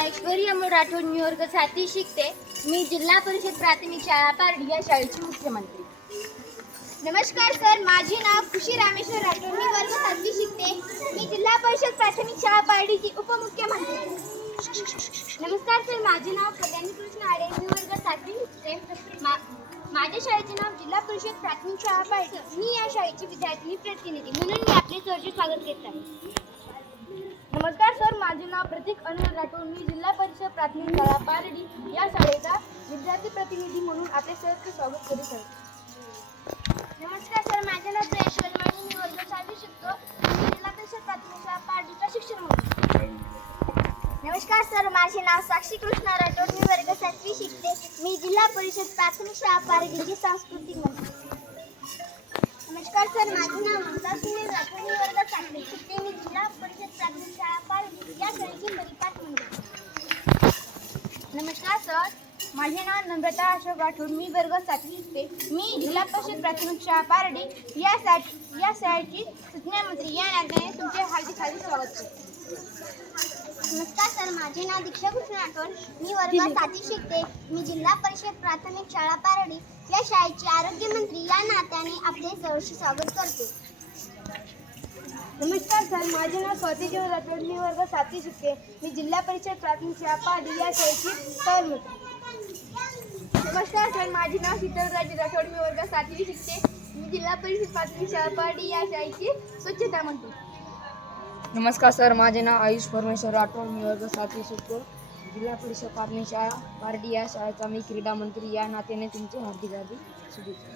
ऐश्वर्य Amol Rathod New York वर्ग साथी शिकते. मी जिल्हा परिषद प्राथमिक शाळा पारडी या शाळेची मुख्यमंत्री. नमस्कार सर माझे नाव खुशी रामेश्वर राठोड. मी वर्ग सातवी शिकते. मी जिल्हा परिषद प्राथमिक शाळा पारडीची उपमुख्यमंत्री. नमस्कार सर माझे नाव कल्याणी कृष्ण आडे. मी वर्ग सातवी शिकते. मा- माझ्या शाळेचे नाव जिल्हा परिषद प्राथमिक शाळा पाहिजे मी या शाळेची विद्यार्थिनी प्रतिनिधी. म्हणून मी आपले सरचे स्वागत करत आहे. नमस्कार सर माझे नाव प्रतीक अनिल राठोड. मी जिल्हा परिषद प्राथमिक शाळा पारडी या शाळेचा विद्यार्थी प्रतिनिधी म्हणून आपले सहर्ष स्वागत करीत आहे. नमस्कार सर माझे नाव जयेश वनमाळी मी वर्ग सहावी शिकतो. मी जिल्हा परिषद प्राथमिक शाळा पारडीचा शिक्षण म्हणून. नमस्कार सर माझे नाव साक्षी कृष्णा राठोड. मी वर्ग सातवी शिकते. मी जिल्हा परिषद प्राथमिक शाळा पारडीची सांस्कृतिक म्हणून नमस्कार सर माझे नाव ममता सुनील राठोड मी वर्ग सातवी शिकते मी जिल्हा परिषद प्राथमिक शाळा पारडी या शाळेची परिपाठ मंडळ नमस्कार सर. माझे नाव नम्रता अशोक राठोड. मी वर्ग सातवी इथे. मी जिल्हा परिषद प्राथमिक शाळा पारडे या साठी या शाळेची सूचना मंत्री या नात्याने तुमचे हार्दिक हार्दिक स्वागत करते. नमस्कार सर. माझे नाव दीक्षा कृष्ण राठोड. मी वर्ग सातवी शिकते. मी जिल्हा परिषद प्राथमिक शाळा पारडी या शाळेचे आरोग्यमंत्री या नात्याने आपले सहर्ष स्वागत करते. नमस्कार सर माझे नाव स्वाती जीवन राठोड मी वर्ग साती शिकते मी जिल्हा परिषद प्राथमिक शाळा पाडी या शाळेची सहल नमस्कार सर माझे नाव शीतलराजे राठोड मी वर्ग सातवी शिकते मी जिल्हा परिषद प्राथमिक शाळा पाडी या शाळेची स्वच्छता म्हणतो. नमस्कार सर माझे नाव आयुष परमेश्वर राठोड मी वर्ग सातवी शिकतो जिल्हा परिषद प्राथमिक शाळा पारडी या शाळेचा मी क्रीडा मंत्री. या नात्याने तुमचे हार्दिक हार्दिक शुभेच्छा.